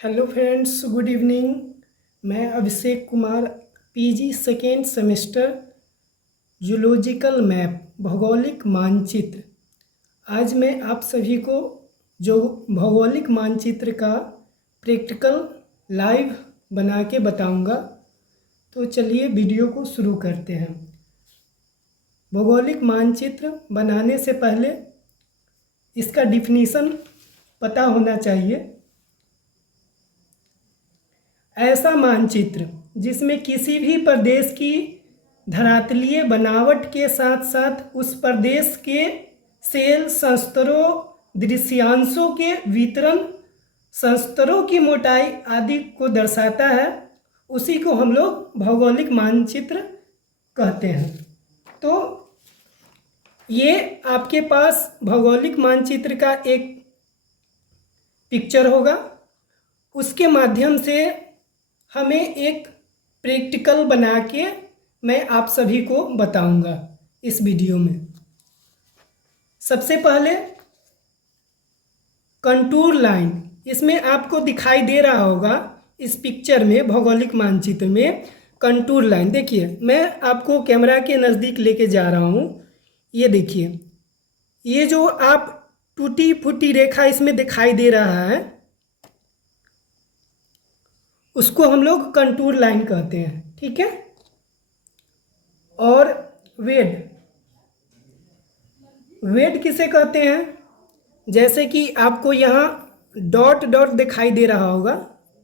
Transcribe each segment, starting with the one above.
Hello friends, good evening. मैं Abhishek Kumar, PG second semester, zoological map, भौगोलिक मानचित्र। आज मैं आप सभी को जो भौगोलिक मानचित्र का प्रैक्टिकल लाइव बना के बताऊंगा। तो चलिए वीडियो को शुरू करते हैं। भौगोलिक मानचित्र बनाने से पहले इसका डिफिनीशन पता होना चाहिए। ऐसा मानचित्र जिसमें किसी भी प्रदेश की धरातलीय बनावट के साथ साथ उस प्रदेश के सेल संस्तरों, दृश्यांशों के वितरण, संस्तरों की मोटाई आदि को दर्शाता है, उसी को हम लोग भौगोलिक मानचित्र कहते हैं। तो ये आपके पास भौगोलिक मानचित्र का एक पिक्चर होगा, उसके माध्यम से हमें एक प्रैक्टिकल बना के मैं आप सभी को बताऊंगा इस वीडियो में। सबसे पहले कंटूर लाइन, इसमें आपको दिखाई दे रहा होगा इस पिक्चर में, भौगोलिक मानचित्र में कंटूर लाइन। देखिए, मैं आपको कैमरा के नज़दीक लेके जा रहा हूँ। ये देखिए, ये जो आप टूटी फूटी रेखा इसमें दिखाई दे रहा है, उसको हम लोग कंटूर लाइन कहते हैं, ठीक है। और वेड किसे कहते हैं? जैसे कि आपको यहाँ डॉट डॉट दिखाई दे रहा होगा,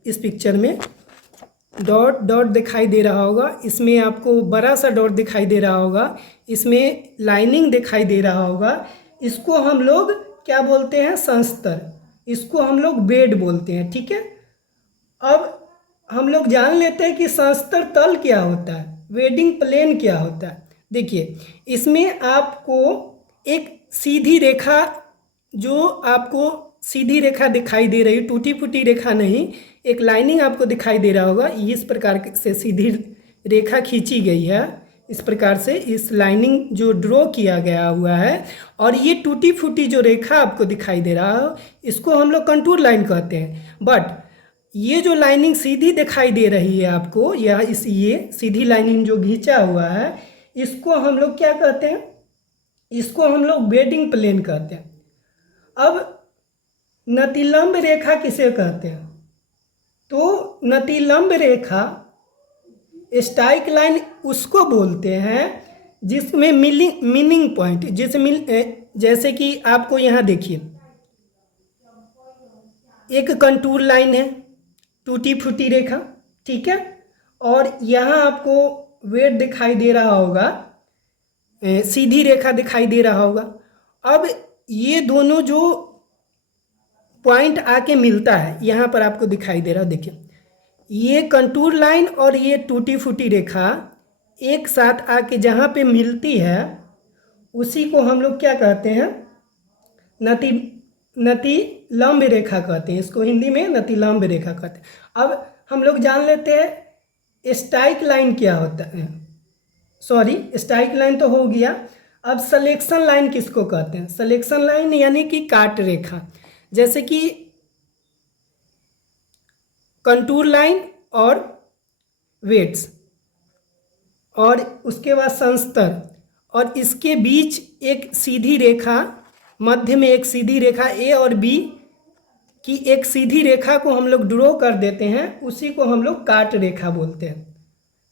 इस पिक्चर में डॉट डॉट दिखाई दे रहा होगा, इसमें आपको बड़ा सा डॉट दिखाई दे रहा होगा, इसमें लाइनिंग दिखाई दे रहा होगा। इसको हम लोग क्या बोलते हैं? संस्तर। इसको हम लोग बेड बोलते हैं, ठीक है। अब हम लोग जान लेते हैं कि संस्तर तल क्या होता है, वेडिंग प्लेन क्या होता है। देखिए, इसमें आपको एक सीधी रेखा, जो आपको सीधी रेखा दिखाई दे रही, टूटी फूटी रेखा नहीं, एक लाइनिंग आपको दिखाई दे रहा होगा। इस प्रकार से सीधी रेखा खींची गई है, इस प्रकार से इस लाइनिंग जो ड्रॉ किया गया हुआ है, और ये टूटी फूटी जो रेखा आपको दिखाई दे रहा है, इसको हम लोग कंटूर लाइन कहते हैं। बट ये जो लाइनिंग सीधी दिखाई दे रही है आपको, या ये सीधी लाइनिंग जो खींचा हुआ है, इसको हम लोग क्या कहते हैं? इसको हम लोग बेडिंग प्लेन कहते हैं। अब नतिलंब रेखा किसे कहते हैं? तो नतिलंब रेखा, स्ट्राइक लाइन उसको बोलते हैं जिसमें मीनिंग पॉइंट, जैसे कि आपको यहाँ देखिए, एक कंटूर लाइन है, टूटी फूटी रेखा, ठीक है। और यहाँ आपको वेट दिखाई दे रहा होगा, सीधी रेखा दिखाई दे रहा होगा। अब ये दोनों जो पॉइंट आके मिलता है, यहाँ पर आपको दिखाई दे रहा है, देखिए, ये कंटूर लाइन और ये टूटी फूटी रेखा एक साथ आके जहाँ पे मिलती है, उसी को हम लोग क्या कहते हैं? नतिलंब रेखा कहते हैं। इसको हिंदी में नतिलंब रेखा कहते हैं। अब हम लोग जान लेते हैं स्ट्राइक लाइन क्या होता है। सॉरी, स्ट्राइक लाइन तो हो गया। अब सलेक्शन लाइन किसको कहते हैं? सलेक्शन लाइन यानी कि काट रेखा, जैसे कि कंटूर लाइन और वेट्स, और उसके बाद संस्तर, और इसके बीच एक सीधी रेखा, मध्य में एक सीधी रेखा, ए और बी की एक सीधी रेखा को हम लोग ड्रॉ कर देते हैं, उसी को हम लोग काट रेखा बोलते हैं,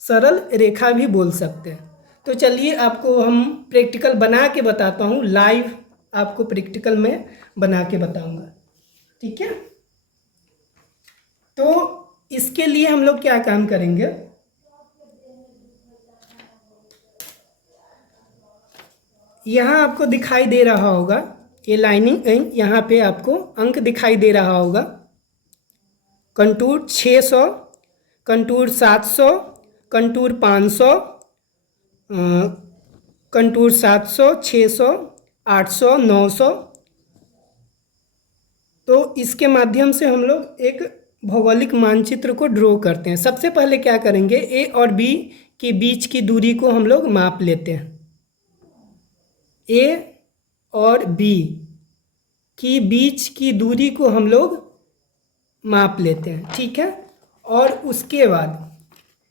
सरल रेखा भी बोल सकते हैं। तो चलिए, आपको हम प्रैक्टिकल बना के बताता हूँ, लाइव आपको प्रैक्टिकल में बना के बताऊँगा, ठीक है। तो इसके लिए हम लोग क्या काम करेंगे? यहाँ आपको दिखाई दे रहा होगा ये लाइनिंग, यहाँ पे आपको अंक दिखाई दे रहा होगा, कंटूर 600, कंटूर 700, कंटूर 500, कंटूर 700, 600, 800, 900। तो इसके माध्यम से हम लोग एक भौगोलिक मानचित्र को ड्रॉ करते हैं। सबसे पहले क्या करेंगे? ए और बी के बीच की दूरी को हम लोग माप लेते हैं। ए और बी की बीच की दूरी को हम लोग माप लेते हैं, ठीक है। और उसके बाद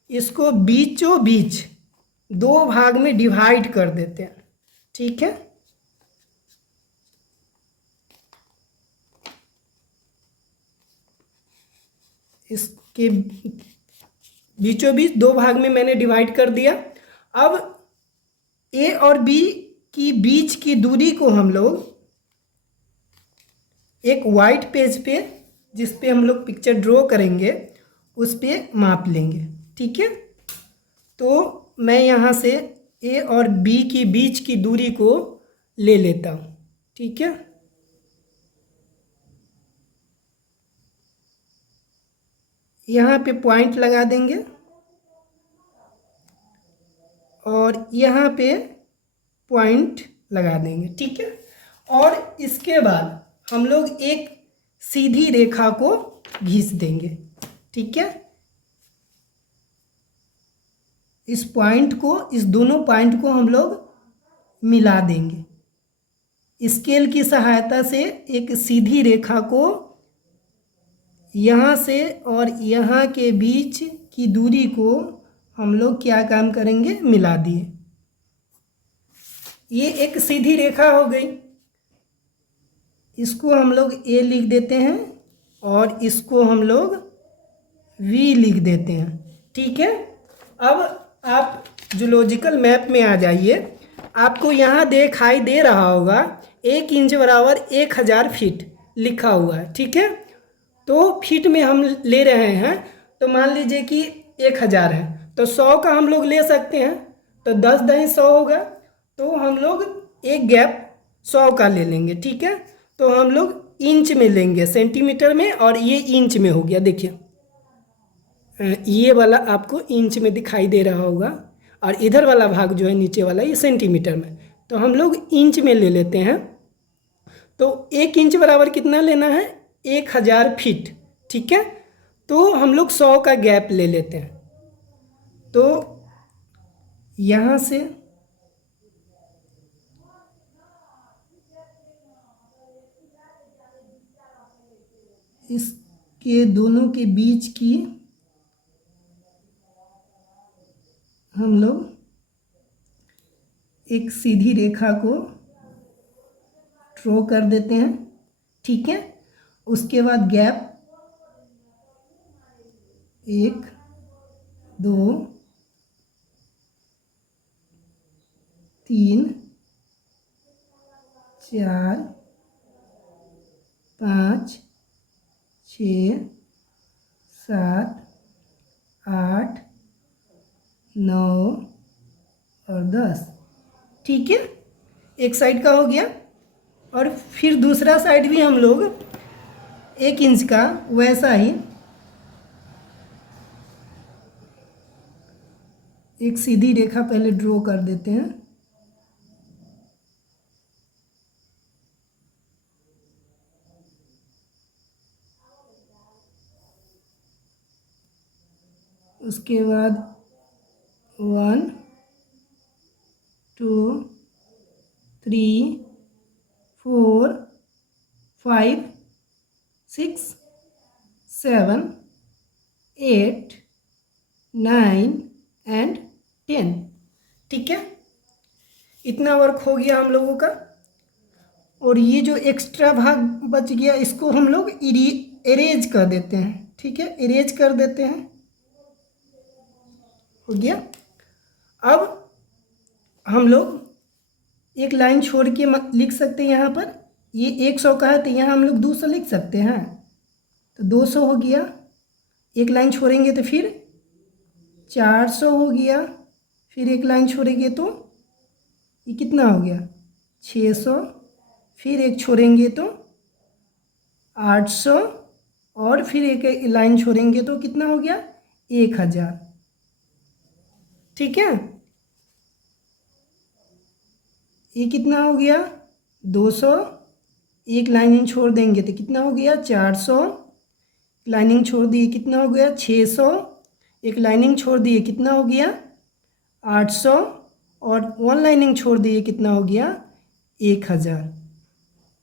इसको बीचों बीच 2 भाग में डिवाइड कर देते हैं, ठीक है। इसके बीचों बीच 2 भाग में मैंने डिवाइड कर दिया। अब ए और बी की बीच की दूरी को हम लोग एक वाइट पेज पे, जिस पे हम लोग पिक्चर ड्रॉ करेंगे, उस पे माप लेंगे, ठीक है। तो मैं यहाँ से ए और बी की बीच की दूरी को ले लेता हूँ, ठीक है। यहाँ पे पॉइंट लगा देंगे और यहाँ पे पॉइंट लगा देंगे, ठीक है। और इसके बाद हम लोग एक सीधी रेखा को खींच देंगे, ठीक है। इस पॉइंट को, इस दोनों पॉइंट को हम लोग मिला देंगे। स्केल की सहायता से एक सीधी रेखा को यहाँ से और यहाँ के बीच की दूरी को हम लोग क्या काम करेंगे, मिला दिए। ये एक सीधी रेखा हो गई। इसको हम लोग ए लिख देते हैं और इसको हम लोग वी लिख देते हैं, ठीक है। अब आप जूलॉजिकल मैप में आ जाइए। आपको यहाँ दिखाई दे रहा होगा 1 इंच बराबर 1000 फीट लिखा हुआ है, ठीक है। तो फीट में हम ले रहे हैं, तो मान लीजिए कि 1000 है, तो 100 का हम लोग ले सकते हैं, तो 10 दही 100 होगा। तो हम लोग एक गैप 100 का ले लेंगे, ठीक है। तो हम लोग इंच में लेंगे, सेंटीमीटर में, और ये इंच में हो गया। देखिए ये वाला आपको इंच में दिखाई दे रहा होगा और इधर वाला भाग जो है नीचे वाला, ये सेंटीमीटर में। तो हम लोग इंच में ले लेते हैं। तो 1 इंच बराबर कितना लेना है, 1000 फीट, ठीक है। तो हम लोग 100 का गैप ले लेते हैं। तो यहाँ से इसके दोनों के बीच की हम लोग एक सीधी रेखा को ड्रॉ कर देते हैं, ठीक है। उसके बाद गैप 1 2 3 4 5 6 7 8 9 और 10, ठीक है। एक साइड का हो गया। और फिर दूसरा साइड भी हम लोग 1 इंच का वैसा ही एक सीधी रेखा पहले ड्रॉ कर देते हैं। उसके बाद 1 2 3 4 5 6 7 8 9 एंड 10, ठीक है। इतना वर्क हो गया हम लोगों का। और ये जो एक्स्ट्रा भाग बच गया, इसको हम लोग इरेज कर देते हैं, ठीक है। इरेज कर देते हैं, हो गया। अब हम लोग एक लाइन छोड़ के लिख सकते हैं। यहाँ पर ये 100 का है, तो यहाँ हम लोग 200 लिख सकते हैं। तो 200 हो गया। एक लाइन छोड़ेंगे तो फिर 400 हो गया। फिर एक लाइन छोड़ेंगे तो ये कितना हो गया, 600। फिर एक छोड़ेंगे तो 800। और फिर एक लाइन छोड़ेंगे तो कितना हो गया, 1000, ठीक है। ये कितना हो गया, 200। एक लाइनिंग छोड़ देंगे तो कितना हो गया, 400। लाइनिंग छोड़ दिए कितना हो गया, 600। एक लाइनिंग छोड़ दिए कितना हो गया, 800। और 1 लाइनिंग छोड़ दिए कितना हो गया, 1000,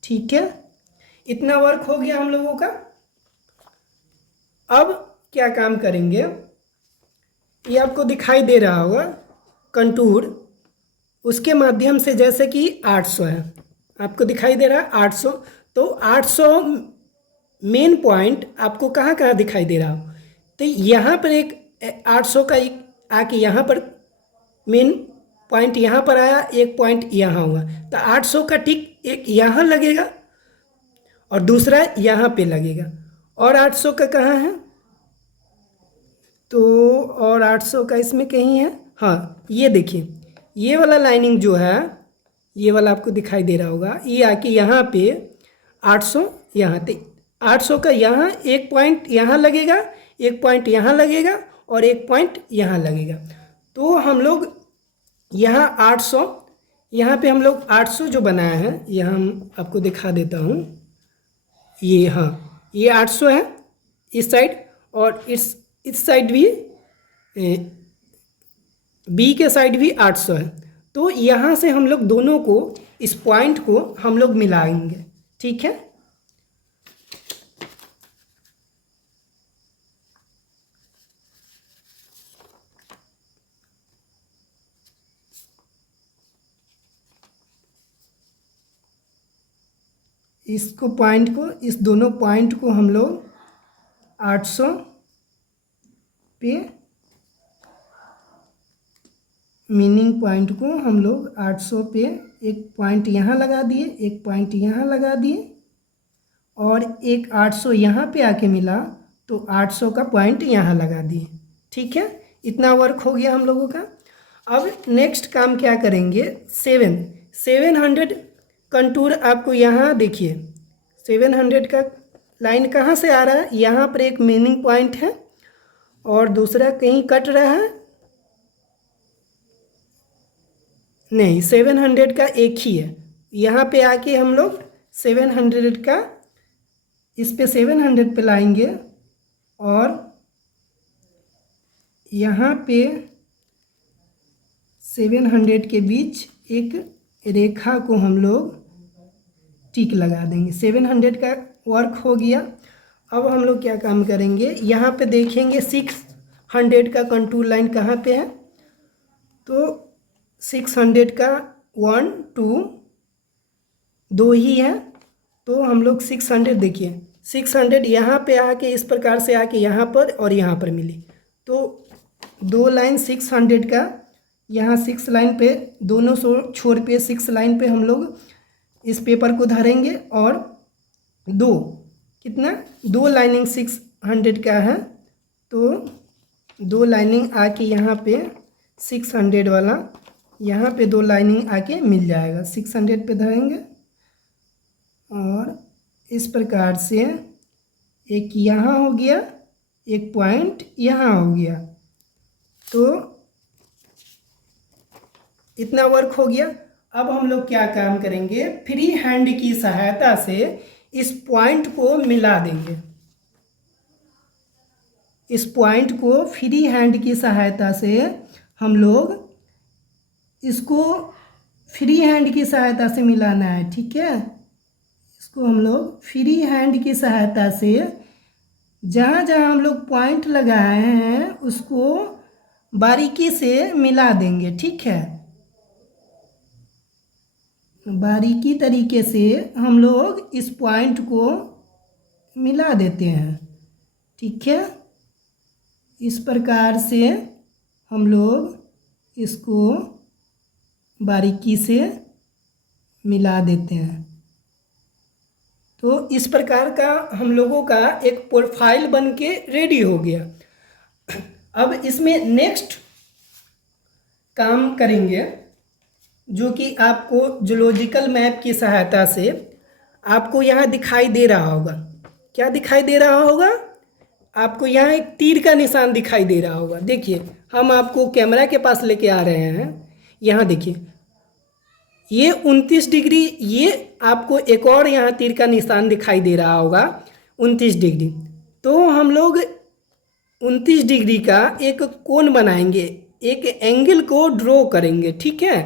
ठीक है। इतना वर्क हो गया हम लोगों का। अब क्या काम करेंगे, ये आपको दिखाई दे रहा होगा कंटूर, उसके माध्यम से जैसे कि 800 है, आपको दिखाई दे रहा है 800, तो 800 मेन पॉइंट आपको कहाँ कहाँ दिखाई दे रहा हो, तो यहाँ पर एक 800 का एक आके यहाँ पर मेन पॉइंट यहाँ पर आया, एक पॉइंट यहाँ हुआ, तो 800 का टिक एक यहाँ लगेगा और दूसरा यहाँ पे लगेगा, और 800 का कहाँ है, तो और 800 का इसमें कहीं है, हाँ ये देखिए ये वाला लाइनिंग जो है, ये वाला आपको दिखाई दे रहा होगा, ये आके यहाँ पे 800 यहाँ, तो 800 का यहाँ एक पॉइंट यहाँ लगेगा, एक पॉइंट यहाँ लगेगा और एक पॉइंट यहाँ लगेगा, तो हम लोग यहाँ 800, यहाँ पे हम लोग 800 जो बनाया है, यहाँ हम आपको दिखा देता हूँ, ये हाँ ये 800 है इस साइड, और इस साइड भी बी के साइड भी 800 है, तो यहाँ से हम लोग दोनों को, इस पॉइंट को हम लोग मिलाएंगे, ठीक है। इसको पॉइंट को, इस दोनों पॉइंट को हम लोग 800 पे, मीनिंग पॉइंट को हम लोग 800 पे एक पॉइंट यहाँ लगा दिए, एक पॉइंट यहाँ लगा दिए, और एक 800 यहाँ पे आके मिला तो 800 का पॉइंट यहाँ लगा दिए, ठीक है। इतना वर्क हो गया हम लोगों का। अब नेक्स्ट काम क्या करेंगे, 700 कंटूर आपको यहाँ देखिए 700 का लाइन कहाँ से आ रहा है, यहाँ पर एक मीनिंग पॉइंट है और दूसरा कहीं कट रहा है, नहीं 700 का एक ही है, यहाँ पे आके हम लोग 700 का, इस पे 700 पे लाएंगे और यहाँ पे 700 के बीच एक रेखा को हम लोग टिक लगा देंगे। 700 का वर्क हो गया। अब हम लोग क्या काम करेंगे, यहाँ पे देखेंगे 600 का कंटूर लाइन कहाँ पे है, तो 600 का 1 2 2 ही है, तो हम लोग 600 देखिए 600 यहाँ पे आके इस प्रकार से आके यहाँ पर और यहाँ पर मिली, तो दो लाइन 600 का यहाँ 6 लाइन पे, दोनों छोर पे 6 लाइन पे हम लोग इस पेपर को धरेंगे और दो, कितना, दो लाइनिंग 600 का है, तो दो लाइनिंग आके यहाँ पे 600 वाला यहाँ पे दो लाइनिंग आके मिल जाएगा, 600 पे धरेंगे और इस प्रकार से एक यहाँ हो गया, एक पॉइंट यहाँ हो गया, तो इतना वर्क हो गया। अब हम लोग क्या काम करेंगे, फ्री हैंड की सहायता से इस पॉइंट को मिला देंगे, इस पॉइंट को फ्री हैंड की सहायता से हम लोग इसको फ्री हैंड की सहायता से मिलाना है, ठीक है। इसको हम लोग फ्री हैंड की सहायता से जहाँ जहाँ हम लोग पॉइंट लगाए हैं उसको बारीकी से मिला देंगे, ठीक है। बारीकी तरीके से हम लोग इस पॉइंट को मिला देते हैं, ठीक है। इस प्रकार से हम लोग इसको बारीकी से मिला देते हैं, तो इस प्रकार का हम लोगों का एक प्रोफाइल बन के रेडी हो गया। अब इसमें नेक्स्ट काम करेंगे जो कि आपको जूलॉजिकल मैप की सहायता से आपको यहाँ दिखाई दे रहा होगा, क्या दिखाई दे रहा होगा, आपको यहाँ एक तीर का निशान दिखाई दे रहा होगा। देखिए हम आपको कैमरा के पास लेके आ रहे हैं, यहाँ देखिए ये 29 डिग्री, ये आपको एक और यहाँ तीर का निशान दिखाई दे रहा होगा 29 डिग्री, तो हम लोग 29 डिग्री का एक कोण बनाएंगे, एक एंगल को ड्रॉ करेंगे, ठीक है।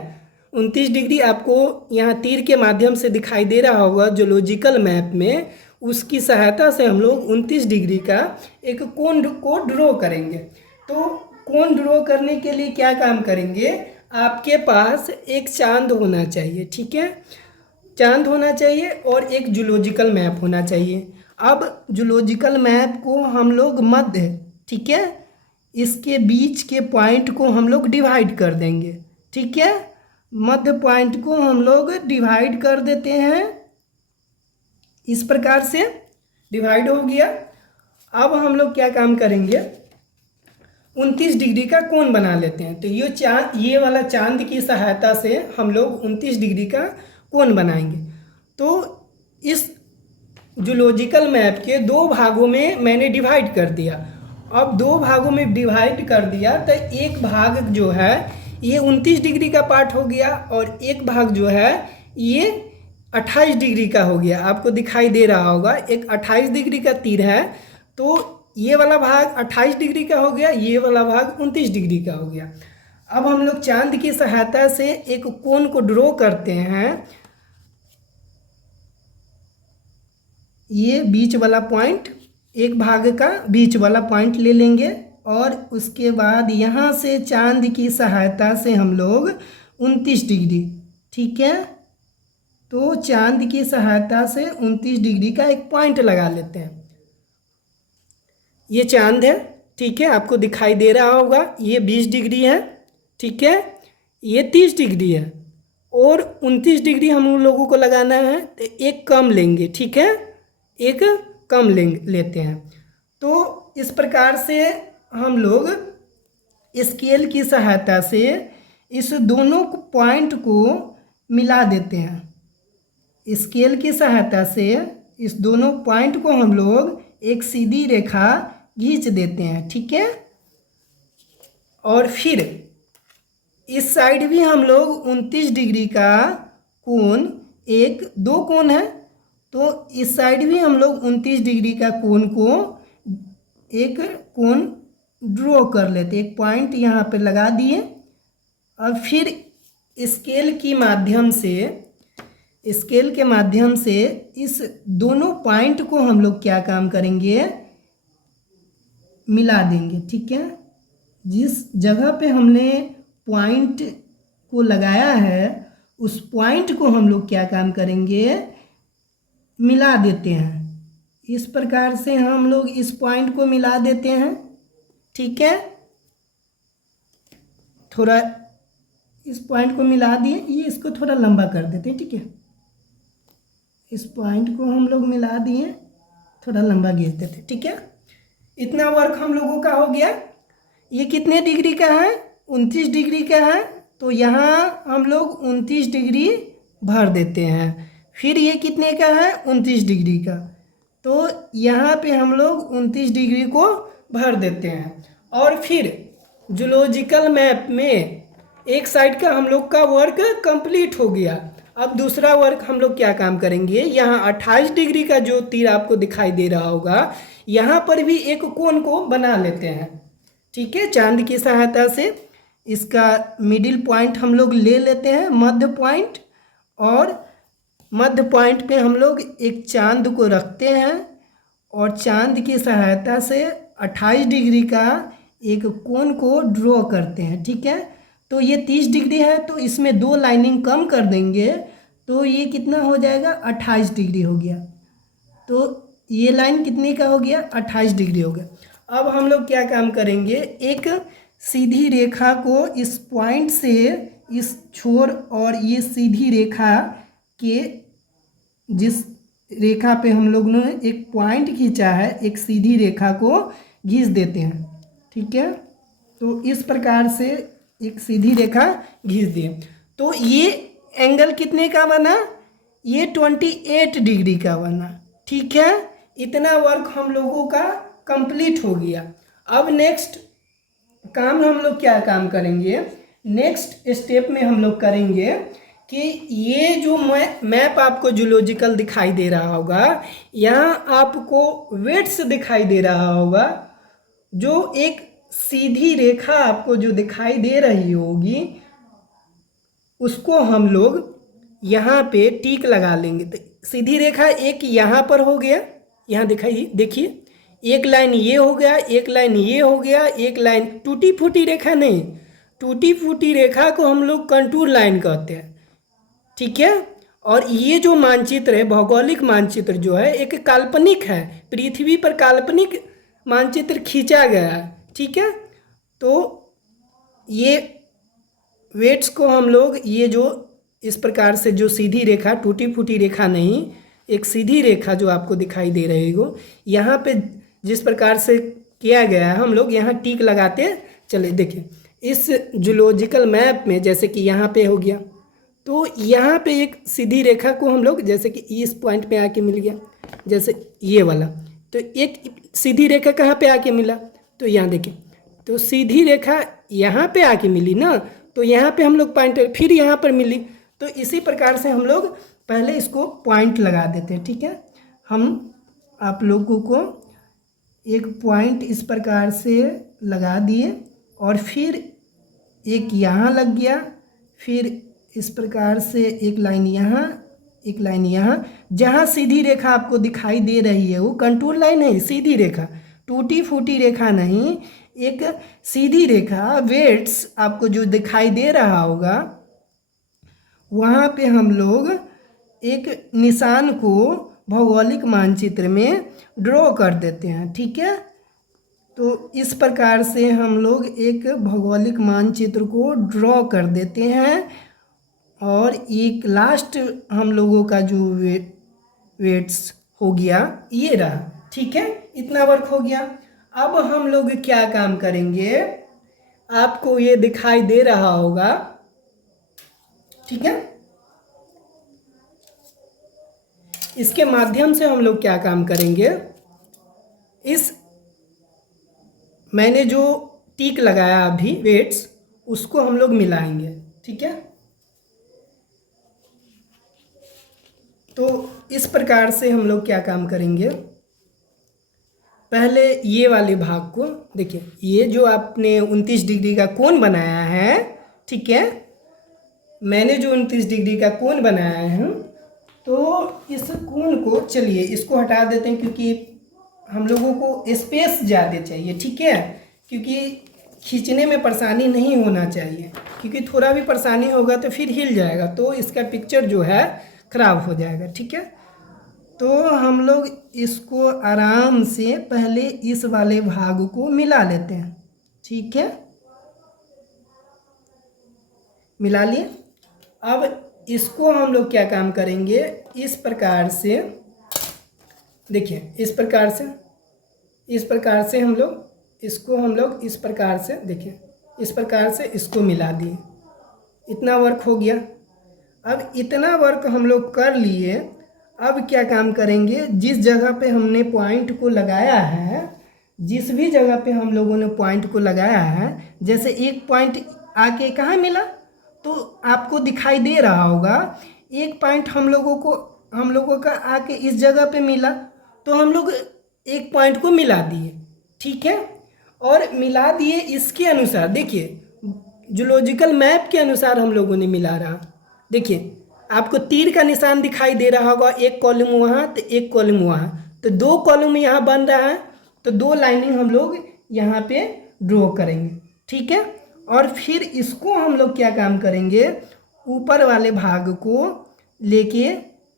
29 डिग्री आपको यहाँ तीर के माध्यम से दिखाई दे रहा होगा जूलॉजिकल मैप में, उसकी सहायता से हम लोग 29 डिग्री का एक कोण को ड्रॉ करेंगे। तो कोण ड्रॉ करने के लिए क्या काम करेंगे, आपके पास एक चांद होना चाहिए, ठीक है, चांद होना चाहिए और एक जूलॉजिकल मैप होना चाहिए। अब जूलॉजिकल मैप को हम लोग मध्य, ठीक है, इसके बीच के पॉइंट को हम लोग डिवाइड कर देंगे, ठीक है, मध्य पॉइंट को हम लोग डिवाइड कर देते हैं, इस प्रकार से डिवाइड हो गया। अब हम लोग क्या काम करेंगे, 29 डिग्री का कोण बना लेते हैं। तो ये वाला चांद की सहायता से हम लोग 29 डिग्री का कोण बनाएंगे। तो इस जूलॉजिकल मैप के दो भागों में मैंने डिवाइड कर दिया। अब दो भागों में डिवाइड कर दिया तो एक भाग जो है ये 29 डिग्री का पार्ट हो गया और एक भाग जो है ये 28 डिग्री का हो गया। आपको दिखाई दे रहा होगा एक 28 डिग्री का तीर है, तो ये वाला भाग 28 डिग्री का हो गया, ये वाला भाग 29 डिग्री का हो गया। अब हम लोग चांद की सहायता से एक कोण को ड्रॉ करते हैं। ये बीच वाला पॉइंट, एक भाग का बीच वाला पॉइंट ले लेंगे और उसके बाद यहाँ से चांद की सहायता से हम लोग 29 डिग्री, ठीक है, तो चांद की सहायता से 29 डिग्री का एक पॉइंट लगा लेते हैं। ये चांद है, ठीक है, आपको दिखाई दे रहा होगा, ये 20 डिग्री है, ठीक है, ये 30 डिग्री है और 29 डिग्री हम लोगों को लगाना है तो एक कम लेंगे, ठीक है, एक कम लेते हैं। तो इस प्रकार से हम लोग स्केल की सहायता से इस दोनों पॉइंट को मिला देते हैं। स्केल की सहायता से इस दोनों पॉइंट को हम लोग एक सीधी रेखा खींच देते हैं, ठीक है, और फिर इस साइड भी हम लोग 29 डिग्री का कोण, एक दो कोण है, तो इस साइड भी हम लोग 29 डिग्री का कोण को एक कोण ड्रॉ कर लेते, एक पॉइंट यहाँ पे लगा दिए और फिर स्केल के माध्यम से इस दोनों पॉइंट को हम लोग क्या काम करेंगे, मिला देंगे, ठीक है। जिस जगह पे हमने पॉइंट को लगाया है उस पॉइंट को हम लोग क्या काम करेंगे, मिला देते हैं। इस प्रकार से हम लोग इस पॉइंट को मिला देते हैं, ठीक है, थोड़ा इस पॉइंट को मिला दिए, ये इसको थोड़ा लंबा कर देते हैं, ठीक है, इस पॉइंट को हम लोग मिला दिए, थोड़ा लंबा खींच देते, ठीक है। इतना वर्क हम लोगों का हो गया। ये कितने डिग्री का है, 29 डिग्री का है, तो यहाँ हम लोग 29 डिग्री भर देते हैं। फिर ये कितने का है, 29 डिग्री का, तो यहाँ पे हम लोग 29 डिग्री को भर देते हैं। और फिर जूलॉजिकल मैप में एक साइड का हम लोग का वर्क कंप्लीट हो गया। अब दूसरा वर्क हम लोग क्या काम करेंगे, यहाँ 28 डिग्री का जो तीर आपको दिखाई दे रहा होगा, यहाँ पर भी एक कोण को बना लेते हैं, ठीक है, चांद की सहायता से। इसका मिडिल पॉइंट हम लोग ले लेते हैं, मध्य पॉइंट, और मध्य पॉइंट पे हम लोग एक चांद को रखते हैं और चांद की सहायता से 28 डिग्री का एक कोण को ड्रॉ करते हैं, ठीक है। तो ये 30 डिग्री है, तो इसमें दो लाइनिंग कम कर देंगे, तो ये कितना हो जाएगा, 28 डिग्री हो गया। तो ये लाइन कितने का हो गया, 28 डिग्री हो गया। अब हम लोग क्या काम करेंगे, एक सीधी रेखा को इस पॉइंट से इस छोर और ये सीधी रेखा के जिस रेखा पे हम लोग ने एक पॉइंट खींचा है, एक सीधी रेखा को खींच देते हैं, ठीक है। तो इस प्रकार से एक सीधी रेखा खींच दिए, तो ये एंगल कितने का बना, ये 28 डिग्री का बना, ठीक है। इतना वर्क हम लोगों का कंप्लीट हो गया। अब नेक्स्ट काम हम लोग क्या काम करेंगे, नेक्स्ट स्टेप में हम लोग करेंगे कि ये जो मैप आपको जूलॉजिकल दिखाई दे रहा होगा, यहाँ आपको वेट्स दिखाई दे रहा होगा, जो एक सीधी रेखा आपको जो दिखाई दे रही होगी उसको हम लोग यहाँ पे टिक लगा लेंगे। तो सीधी रेखा एक यहाँ पर हो गया, यहाँ दिखाइए, देखिए एक लाइन ये हो गया, एक लाइन ये हो गया, एक लाइन टूटी फूटी रेखा नहीं, टूटी फूटी रेखा को हम लोग कंटूर लाइन कहते हैं, ठीक है। और ये जो मानचित्र है, भौगोलिक मानचित्र जो है एक काल्पनिक है, पृथ्वी पर काल्पनिक मानचित्र खींचा गया है, ठीक है। तो ये वेट्स को हम लोग, ये जो इस प्रकार से जो सीधी रेखा, टूटी फूटी रेखा नहीं, एक सीधी रेखा जो आपको दिखाई दे रही हो, यहाँ पे जिस प्रकार से किया गया है, हम लोग यहाँ टिक लगाते चले। देखिए इस जूलॉजिकल मैप में जैसे कि यहाँ पे हो गया, तो यहाँ पे एक सीधी रेखा को हम लोग, जैसे कि इस पॉइंट पे आके मिल गया, जैसे ये वाला, तो एक सीधी रेखा कहाँ पे आके मिला, तो यहाँ देखिए, तो सीधी रेखा यहाँ पे आके मिली ना, तो यहाँ पे हम लोग पॉइंट, फिर यहाँ पर मिली, तो इसी प्रकार से हम लोग पहले इसको पॉइंट लगा देते हैं, ठीक है। हम आप लोगों को एक पॉइंट इस प्रकार से लगा दिए, और फिर एक यहाँ लग गया, फिर इस प्रकार से एक लाइन यहाँ, एक लाइन यहाँ। जहाँ सीधी रेखा आपको दिखाई दे रही है वो कंटूर लाइन है, सीधी रेखा, टूटी फूटी रेखा नहीं, एक सीधी रेखा। वेट्स आपको जो दिखाई दे रहा होगा, वहाँ पे हम लोग एक निशान को भौगोलिक मानचित्र में ड्रॉ कर देते हैं, ठीक है। तो इस प्रकार से हम लोग एक भौगोलिक मानचित्र को ड्रॉ कर देते हैं, और एक लास्ट हम लोगों का जो वेट्स हो गया ये रहा, ठीक है। इतना वर्क हो गया। अब हम लोग क्या काम करेंगे, आपको ये दिखाई दे रहा होगा, ठीक है। इसके माध्यम से हम लोग क्या काम करेंगे, इस मैंने जो टिक लगाया अभी वेट्स, उसको हम लोग मिलाएंगे, ठीक है। तो इस प्रकार से हम लोग क्या काम करेंगे, पहले ये वाले भाग को देखिए, ये जो आपने 29 डिग्री का कोण बनाया है, ठीक है, मैंने जो 29 डिग्री का कोण बनाया है, तो इस कोण को चलिए इसको हटा देते हैं, क्योंकि हम लोगों को स्पेस ज़्यादा चाहिए, ठीक है, क्योंकि खींचने में परेशानी नहीं होना चाहिए, क्योंकि थोड़ा भी परेशानी होगा तो फिर हिल जाएगा, तो इसका पिक्चर जो है ख़राब हो जाएगा, ठीक है। तो हम लोग इसको आराम से पहले इस वाले भाग को मिला लेते हैं, ठीक है, मिला लिए। अब इसको हम लोग क्या काम करेंगे, इस प्रकार से देखिए, इस प्रकार से हम लोग इसको, हम लोग इस प्रकार से देखिए, इस प्रकार से इसको मिला दिए, इतना वर्क हो गया। अब इतना वर्क हम लोग कर लिए, अब क्या काम करेंगे, जिस जगह पे हमने पॉइंट को लगाया है, जिस भी जगह पे हम लोगों ने पॉइंट को लगाया है, जैसे एक पॉइंट आके कहाँ मिला, तो आपको दिखाई दे रहा होगा, एक पॉइंट हम लोगों का आके इस जगह पे मिला, तो हम लोग एक पॉइंट को मिला दिए, ठीक है। और मिला दिए इसके अनुसार, देखिए जूलॉजिकल मैप के अनुसार हम लोगों ने मिला रहा। देखिए आपको तीर का निशान दिखाई दे रहा होगा, एक कॉलम वहाँ तो एक कॉलम वहाँ, तो दो कॉलम यहाँ बन रहा है, तो दो लाइनिंग हम लोग यहाँ पे ड्रॉ करेंगे, ठीक है। और फिर इसको हम लोग क्या काम करेंगे, ऊपर वाले भाग को लेके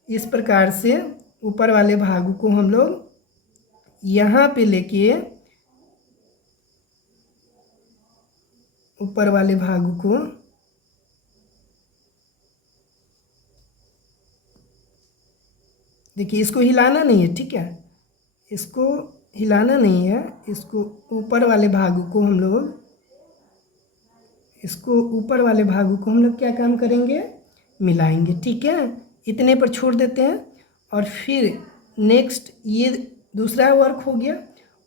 इस प्रकार से, ऊपर वाले भाग को हम लोग यहाँ पे लेके, ऊपर वाले भाग को देखिए, इसको हिलाना नहीं है, ठीक है, इसको हिलाना नहीं है, इसको ऊपर वाले भाग को हम लोग, इसको ऊपर वाले भाग को हम लोग क्या काम करेंगे, मिलाएंगे, ठीक है। इतने पर छोड़ देते हैं, और फिर नेक्स्ट ये दूसरा वर्क हो गया,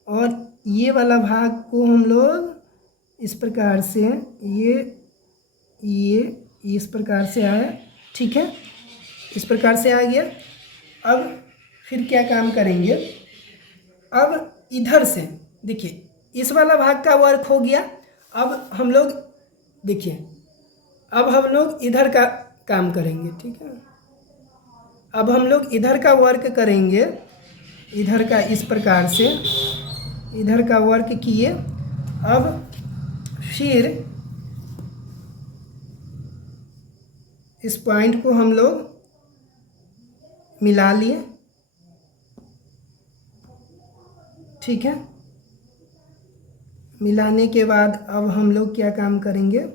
और ये वाला भाग को हम लोग इस प्रकार से, ये इस प्रकार से आया, ठीक है, इस प्रकार से आ गया। अब फिर क्या काम करेंगे, अब इधर से देखिए, इस वाला भाग का वर्क हो गया। अब हम लोग देखिए, अब हम लोग इधर का काम करेंगे, ठीक है, अब हम लोग इधर का वर्क करेंगे। इधर का इस प्रकार से इधर का वर्क किए। अब फिर इस पॉइंट को हम लोग मिला लिए, ठीक है। मिलाने के बाद अब हम लोग क्या काम करेंगे,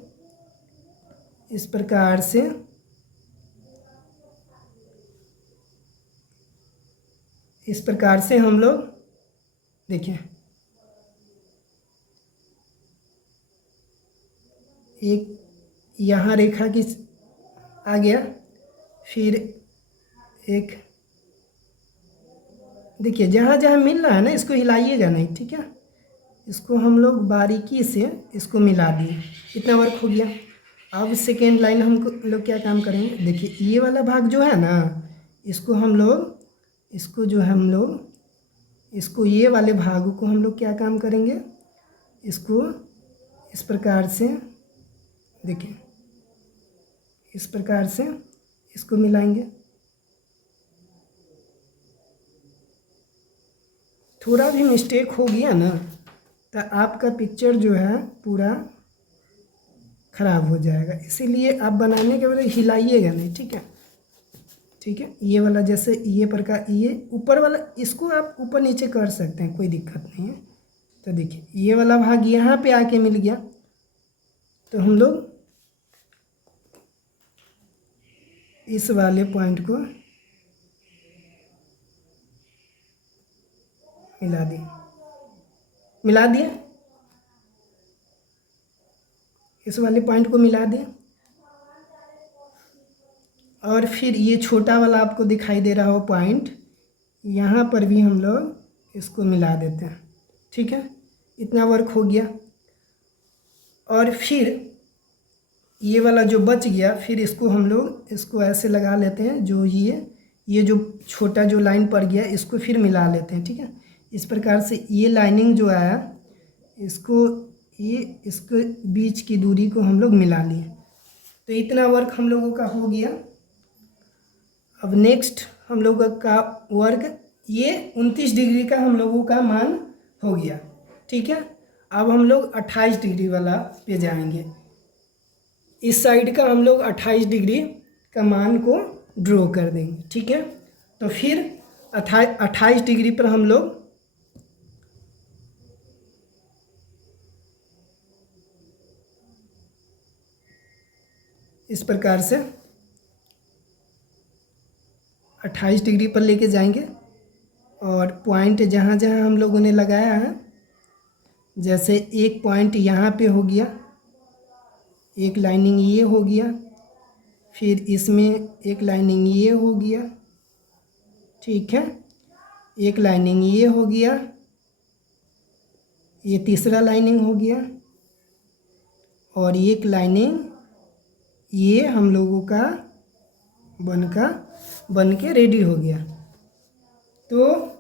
इस प्रकार से हम लोग देखिए एक यहाँ रेखा की आ गया, फिर एक देखिए जहाँ जहाँ मिल रहा है ना इसको हिलाइएगा नहीं, ठीक है। इसको हम लोग बारीकी से इसको मिला दिए, इतना वर्क हो गया। अब सेकेंड लाइन हम लोग क्या काम करेंगे, देखिए ये वाला भाग जो है ना इसको हम लोग इसको ये वाले भाग को हम लोग क्या काम करेंगे, इसको इस प्रकार से देखिए इस प्रकार से इसको मिलाएंगे। थोड़ा भी मिस्टेक हो गया ना तो आपका पिक्चर जो है पूरा ख़राब हो जाएगा, इसीलिए आप बनाने के बाद हिलाइएगा नहीं, ठीक है। ठीक है, ये वाला जैसे ये प्रकार, ये ऊपर वाला इसको आप ऊपर नीचे कर सकते हैं, कोई दिक्कत नहीं है। तो देखिए ये वाला भाग यहाँ पे आके मिल गया, तो हम लोग इस वाले पॉइंट को मिला दिए, इस वाले पॉइंट को मिला दिए। और फिर ये छोटा वाला आपको दिखाई दे रहा हो पॉइंट, यहाँ पर भी हम लोग इसको मिला देते हैं, ठीक है। इतना वर्क हो गया। और फिर ये वाला जो बच गया, फिर इसको हम लोग इसको ऐसे लगा लेते हैं, जो ये जो छोटा जो लाइन पड़ गया इसको फिर मिला लेते हैं, ठीक है। इस प्रकार से ये लाइनिंग जो आया इसको बीच की दूरी को हम लोग मिला लिए। तो इतना वर्क हम लोगों का हो गया। अब नेक्स्ट हम लोगों का वर्क, ये 29 डिग्री का हम लोगों का मान हो गया, ठीक है। अब हम लोग 28 डिग्री वाला पे जाएंगे। इस साइड का हम लोग 28 डिग्री का मान को ड्रॉ कर देंगे, ठीक है। तो फिर 28 डिग्री पर हम लोग इस प्रकार से 28 डिग्री पर लेके जाएंगे। और पॉइंट जहाँ जहाँ हम लोगों ने लगाया है, जैसे एक पॉइंट यहाँ पे हो गया, एक लाइनिंग ये हो गया, फिर इसमें एक लाइनिंग ये हो गया, ठीक है। एक लाइनिंग ये हो गया, ये तीसरा लाइनिंग हो गया, और एक लाइनिंग ये हम लोगों का बन के रेडी हो गया। तो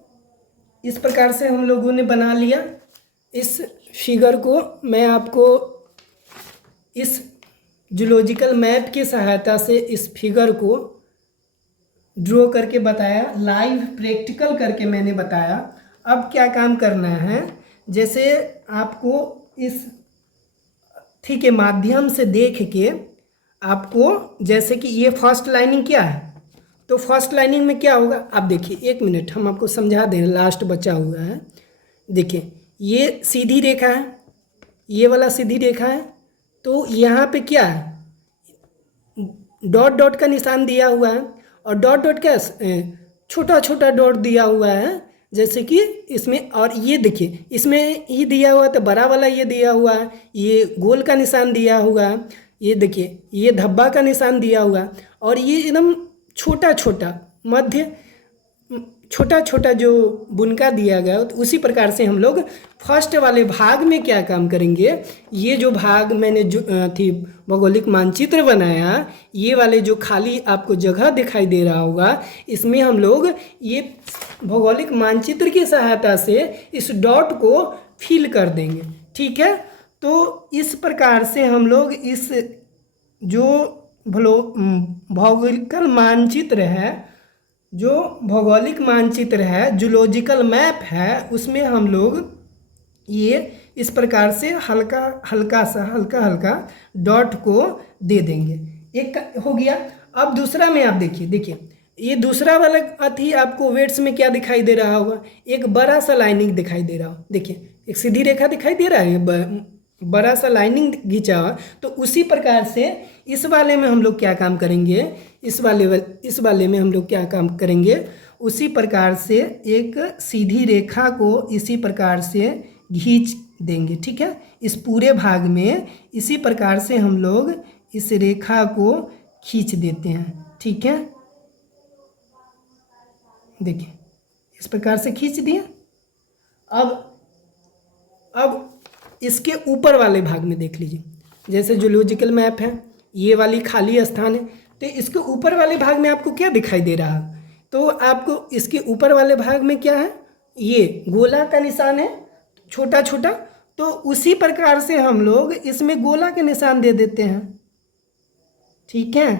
इस प्रकार से हम लोगों ने बना लिया। इस फिगर को मैं आपको इस जूलॉजिकल मैप की सहायता से इस फिगर को ड्रॉ करके बताया, लाइव प्रैक्टिकल करके मैंने बताया। अब क्या काम करना है, जैसे आपको इस थी के माध्यम से देख के आपको, जैसे कि ये फर्स्ट लाइनिंग क्या है, तो फर्स्ट लाइनिंग में क्या होगा आप देखिए, एक मिनट हम आपको समझा दें, लास्ट बचा हुआ है। देखिए ये सीधी रेखा है, ये वाला सीधी रेखा है, तो यहाँ पे क्या है, डॉट डॉट का निशान दिया हुआ है, और डॉट डॉट क्या छोटा छोटा डॉट दिया हुआ है, जैसे कि इसमें। और ये देखिए इसमें ये दिया हुआ है, तो बड़ा वाला ये दिया हुआ है, ये गोल का निशान दिया हुआ है, ये देखिए ये धब्बा का निशान दिया हुआ है, और ये एकदम छोटा छोटा जो बुनका दिया गया, तो उसी प्रकार से हम लोग फर्स्ट वाले भाग में क्या काम करेंगे, ये जो भाग मैंने जो भौगोलिक मानचित्र बनाया, ये वाले जो खाली आपको जगह दिखाई दे रहा होगा, इसमें हम लोग ये भौगोलिक मानचित्र की सहायता से इस डॉट को फिल कर देंगे, ठीक है। तो इस प्रकार से हम लोग इस जो भौगोलिक मानचित्र है, जो भौगोलिक मानचित्र है, जूलॉजिकल मैप है, उसमें हम लोग ये इस प्रकार से हल्का हल्का डॉट को दे देंगे। एक हो गया। अब दूसरा में आप देखिए ये दूसरा वाला अथी आपको वेट्स में क्या दिखाई दे रहा होगा, एक बड़ा सा लाइनिंग दिखाई दे रहा हो। देखिए एक सीधी रेखा दिखाई दे रहा है, बड़ा सा लाइनिंग खींचा हुआ। तो उसी प्रकार से इस वाले में हम लोग क्या काम करेंगे, इस वाले में हम लोग क्या काम करेंगे, उसी प्रकार से एक सीधी रेखा को इसी प्रकार से खींच देंगे। ठीक है, इस पूरे भाग में इसी प्रकार से हम लोग इस रेखा को खींच देते हैं। ठीक है, देखिए इस प्रकार से खींच दिए। अब इसके ऊपर वाले भाग में देख लीजिए, जैसे जूलॉजिकल मैप है, ये वाली खाली स्थान है, तो इसके ऊपर वाले भाग में आपको क्या दिखाई दे रहा है, तो आपको इसके ऊपर वाले भाग में क्या है, ये गोला का निशान है छोटा छोटा। तो उसी प्रकार से हम लोग इसमें गोला के निशान दे देते हैं। ठीक है,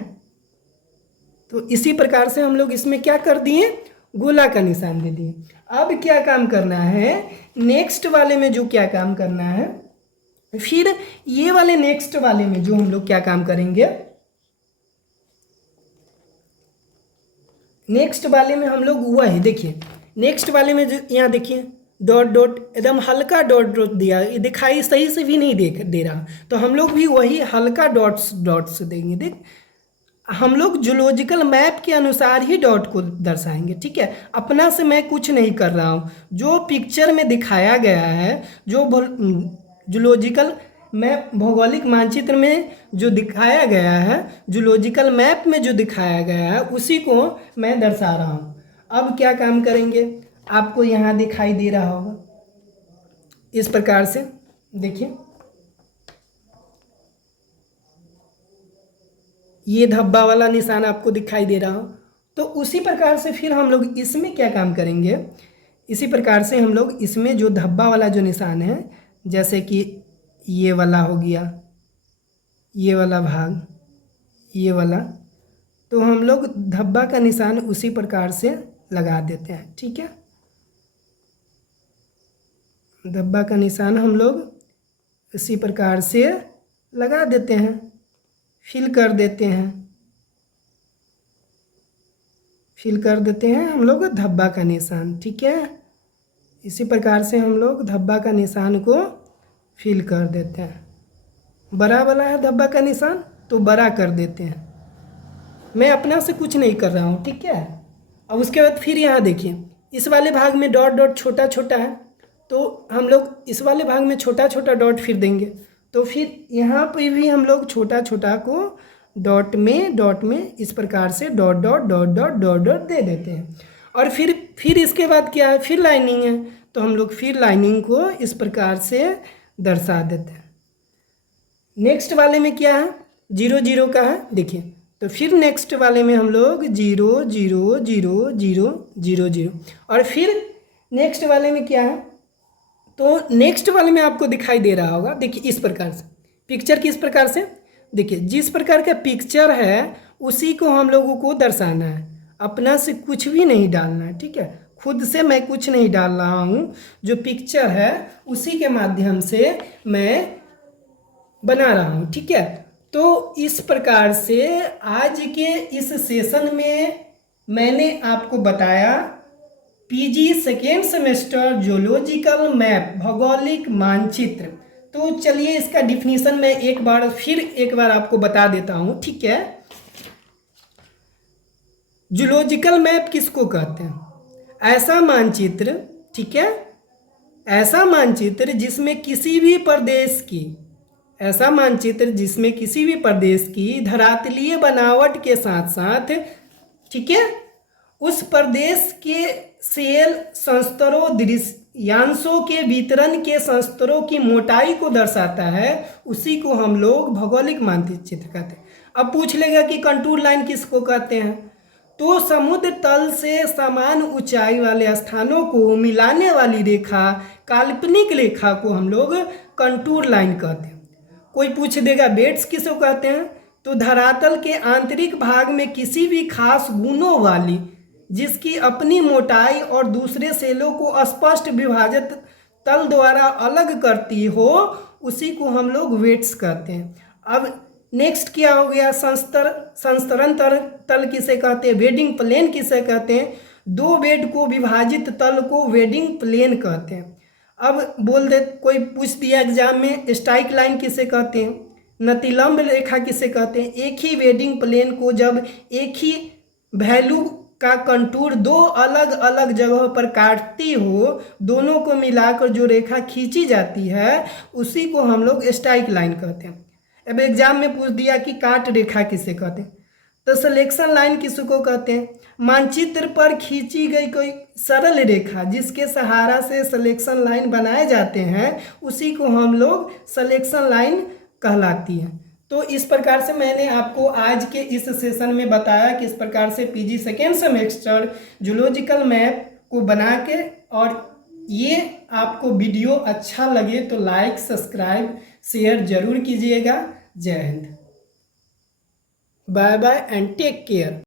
तो इसी प्रकार से हम लोग इसमें क्या कर दिए, गोला का निशान दे दिए। अब क्या काम करना है, नेक्स्ट वाले में जो क्या काम करना है, फिर ये वाले नेक्स्ट वाले में जो हम लोग क्या काम करेंगे, नेक्स्ट वाले में हम लोग हुआ है, देखिए नेक्स्ट वाले में जो यहाँ देखिए डॉट डॉट एकदम हल्का डॉट डॉट दिया, ये दिखाई सही से भी नहीं दे रहा, तो हम लोग भी वही हल्का डॉट्स देंगे। देख हम लोग जूलॉजिकल मैप के अनुसार ही डॉट को दर्शाएंगे। ठीक है, अपना से मैं कुछ नहीं कर रहा हूँ, जो पिक्चर में दिखाया गया है, जो जूलॉजिकल मैप भौगोलिक मानचित्र में जो दिखाया गया है, जूलॉजिकल मैप में जो दिखाया गया है, उसी को मैं दर्शा रहा हूँ। अब क्या काम करेंगे, आपको यहाँ दिखाई दे रहा होगा इस प्रकार से, देखिए ये धब्बा वाला निशान आपको दिखाई दे रहा हो। तो उसी प्रकार से फिर हम लोग इसमें क्या काम करेंगे, इसी प्रकार से हम लोग इसमें जो धब्बा वाला जो निशान है, जैसे कि ये वाला हो गया, ये वाला भाग, ये वाला, तो हम लोग धब्बा का निशान उसी प्रकार से लगा देते हैं। ठीक है, धब्बा का निशान हम लोग इसी प्रकार से लगा देते हैं, फिल कर देते हैं, फिल कर देते हैं हम लोग धब्बा का निशान। ठीक है, इसी प्रकार से हम लोग धब्बा का निशान को फिल कर देते हैं। बड़ा वाला है धब्बा का निशान, तो बड़ा कर देते हैं, मैं अपना से कुछ नहीं कर रहा हूँ। ठीक है, अब उसके बाद फिर यहाँ देखिए इस वाले भाग में डॉट डॉट छोटा छोटा है, तो हम लोग इस वाले भाग में छोटा छोटा डॉट फिर देंगे। तो फिर यहाँ पे भी हम लोग छोटा छोटा को डॉट में इस प्रकार से dot dot dot dot dot dot दे देते हैं। और फिर इसके बाद क्या है, फिर लाइनिंग है, तो हम लोग फिर लाइनिंग को इस प्रकार से दर्शा देते हैं। नेक्स्ट वाले में क्या है, 0 0 का है, देखिए, तो फिर नेक्स्ट वाले में हम लोग 0 0 0 0 0 0, और फिर नेक्स्ट वाले में क्या है, तो नेक्स्ट वाले में आपको दिखाई दे रहा होगा, देखिए इस प्रकार से पिक्चर किस प्रकार से, देखिए जिस प्रकार का पिक्चर है उसी को हम लोगों को दर्शाना है, अपना से कुछ भी नहीं डालना है। ठीक है, खुद से मैं कुछ नहीं डाल रहा हूँ, जो पिक्चर है उसी के माध्यम से मैं बना रहा हूँ। ठीक है, तो इस प्रकार से आज के इस सेशन में मैंने आपको बताया PG second semester zoological map भौगोलिक मानचित्र। तो चलिए इसका डिफिनीशन मैं एक बार आपको बता देता हूँ। ठीक है, जूलॉजिकल मैप किसको कहते हैं, ऐसा मानचित्र, ठीक है, ऐसा मानचित्र जिसमें किसी भी प्रदेश की, ऐसा मानचित्र जिसमें किसी भी प्रदेश की धरातलीय बनावट के साथ साथ, ठीक है, उस प्रदेश के सेल संस्तरों दृश्यांशों के वितरण के संस्तरों की मोटाई को दर्शाता है, उसी को हम लोग भौगोलिक मानचित्र कहते हैं। अब पूछ लेगा कि कंटूर लाइन किसको कहते हैं, तो समुद्र तल से समान ऊंचाई वाले स्थानों को मिलाने वाली रेखा, काल्पनिक रेखा को हम लोग कंटूर लाइन कहते हैं। कोई पूछ देगा बेट्स किसको कहते हैं, तो धरातल के आंतरिक भाग में किसी भी खास गुणों वाली जिसकी अपनी मोटाई और दूसरे सेलों को स्पष्ट विभाजित तल द्वारा अलग करती हो, उसी को हम लोग वेट्स कहते हैं। अब नेक्स्ट क्या हो गया, संस्तरण तल किसे कहते हैं, वेडिंग प्लेन किसे कहते हैं। दो वेड को विभाजित तल को वेडिंग प्लेन कहते हैं। अब बोल दे, कोई पूछ दिया एग्जाम में, स्ट्राइक लाइन किसे कहते हैं, नतिलंब रेखा किसे कहते हैं। एक ही वेडिंग प्लेन को जब एक ही वैल्यू का कंटूर दो अलग अलग जगहों पर काटती हो, दोनों को मिलाकर जो रेखा खींची जाती है, उसी को हम लोग स्ट्राइक लाइन कहते हैं। अब एग्जाम में पूछ दिया कि काट रेखा किसे कहते हैं, तो सिलेक्शन लाइन किसको कहते हैं। मानचित्र पर खींची गई कोई सरल रेखा जिसके सहारा से सिलेक्शन लाइन बनाए जाते हैं, उसी को हम लोग सिलेक्शन लाइन कहलाती है। तो इस प्रकार से मैंने आपको आज के इस सेशन में बताया किस प्रकार से PG second semester zoological map को बना के, और ये आपको वीडियो अच्छा लगे तो लाइक सब्सक्राइब शेयर जरूर कीजिएगा। जय हिंद, bye bye and take care.